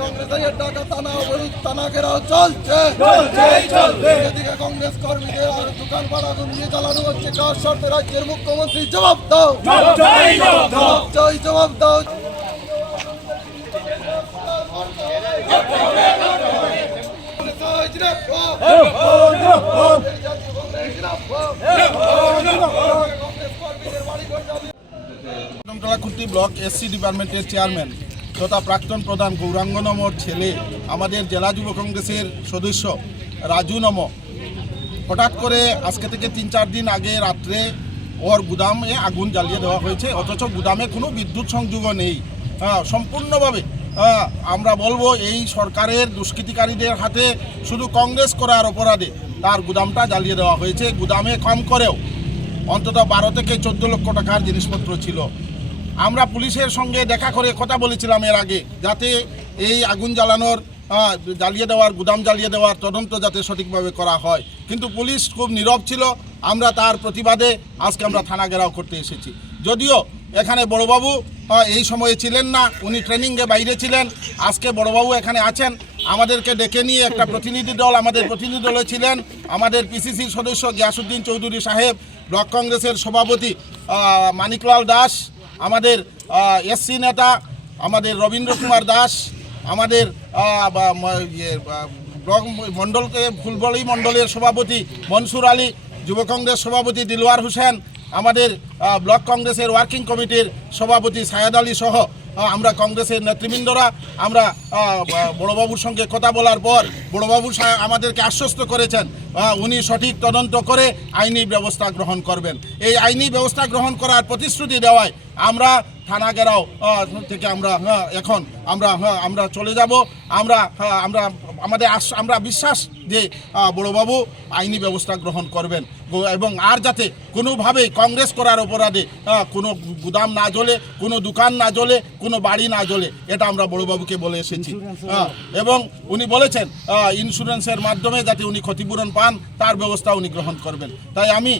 কংগ্রেসের ডাকা টানা ঘেরাও চলছে। এদিকে কংগ্রেস কর্মীদের আর দোকান পাড়া আগুন দিয়ে জ্বালানো হচ্ছে কার শর্তে? রাজ্যের মুখ্যমন্ত্রী জবাব দাও, জবাব দাও। খুঁটি ব্লক এসসি ডিপার্টমেন্টের চেয়ারম্যান তথা প্রাক্তন প্রধান গৌরাঙ্গ নমর ছেলে আমাদের জেলা যুব কংগ্রেসের সদস্য রাজু নম হঠাৎ করে আজকে থেকে 3-4 দিন আগে রাত্রে ওর গুদামে আগুন জ্বালিয়ে দেওয়া হয়েছে, অথচ গুদামে কোনো বিদ্যুৎ সংযোগও নেই। সম্পূর্ণভাবে আমরা বলবো এই সরকারের দুষ্কৃতিকারীদের হাতে শুধু কংগ্রেস করার অপরাধে তার গুদামটা জ্বালিয়ে দেওয়া হয়েছে। গুদামে কম করেও অন্তত 12 থেকে 14 লক্ষ টাকার জিনিসপত্র ছিল। আমরা পুলিশের সঙ্গে দেখা করে কথা বলেছিলাম এর আগে, যাতে এই আগুন জ্বালিয়ে দেওয়ার গুদাম জ্বালিয়ে দেওয়ার তদন্ত যাতে সঠিকভাবে করা হয়, কিন্তু পুলিশ খুব নীরব ছিল। আমরা তার প্রতিবাদে আজকে আমরা থানা ঘেরাও করতে এসেছি। যদিও এখানে বড়বাবু এই সময়ে ছিলেন না, উনি ট্রেনিংয়ে বাইরে ছিলেন। আজকে বড়বাবু এখানে আছেন, আমাদেরকে ডেকে নিয়ে একটা প্রতিনিধি দল, আমাদের প্রতিনিধি দলে ছিলেন আমাদের পিসিসির সদস্য গিয়াসউদ্দিন চৌধুরী সাহেব, ব্লক কংগ্রেসের সভাপতি মানিকলাল দাস, আমাদের এসসি নেতা আমাদের রবীন্দ্র কুমার দাস, আমাদের ব্লক মণ্ডলকে ফুলবড়ি মণ্ডলের সভাপতি মনসুর আলী, যুব কংগ্রেস সভাপতি দিলওয়ার হোসেন, আমাদের ব্লক কংগ্রেসের ওয়ার্কিং কমিটির সভাপতি সায়েদ আলী সহ আমরা কংগ্রেসের নেতৃবৃন্দরা আমরা বড়বাবুর সঙ্গে কথা বলার পর বড়বাবু আমাদেরকে আশ্বস্ত করেছেন উনি সঠিক তদন্ত করে আইনি ব্যবস্থা গ্রহণ করবেন। এই আইনি ব্যবস্থা গ্রহণ করার প্রতিশ্রুতি দেওয়ায় আমরা থানা ঘেরাও থেকে এখন আমরা চলে যাব। আমরা বিশ্বাস যে বড়বাবু আইনি ব্যবস্থা গ্রহণ করবেন এবং আর যাতে কোনোভাবেই কংগ্রেস করার অপরাধে কোনো গুদাম না জ্বলে, কোনো দোকান না জ্বলে, কোনো বাড়ি না জ্বলে, এটা আমরা বড়বাবুকে বলে এসেছি। এবং উনি বলেছেন ইন্স্যুরেন্সের মাধ্যমে যাতে উনি ক্ষতিপূরণ পান তার ব্যবস্থা উনি গ্রহণ করবেন। তাই আমি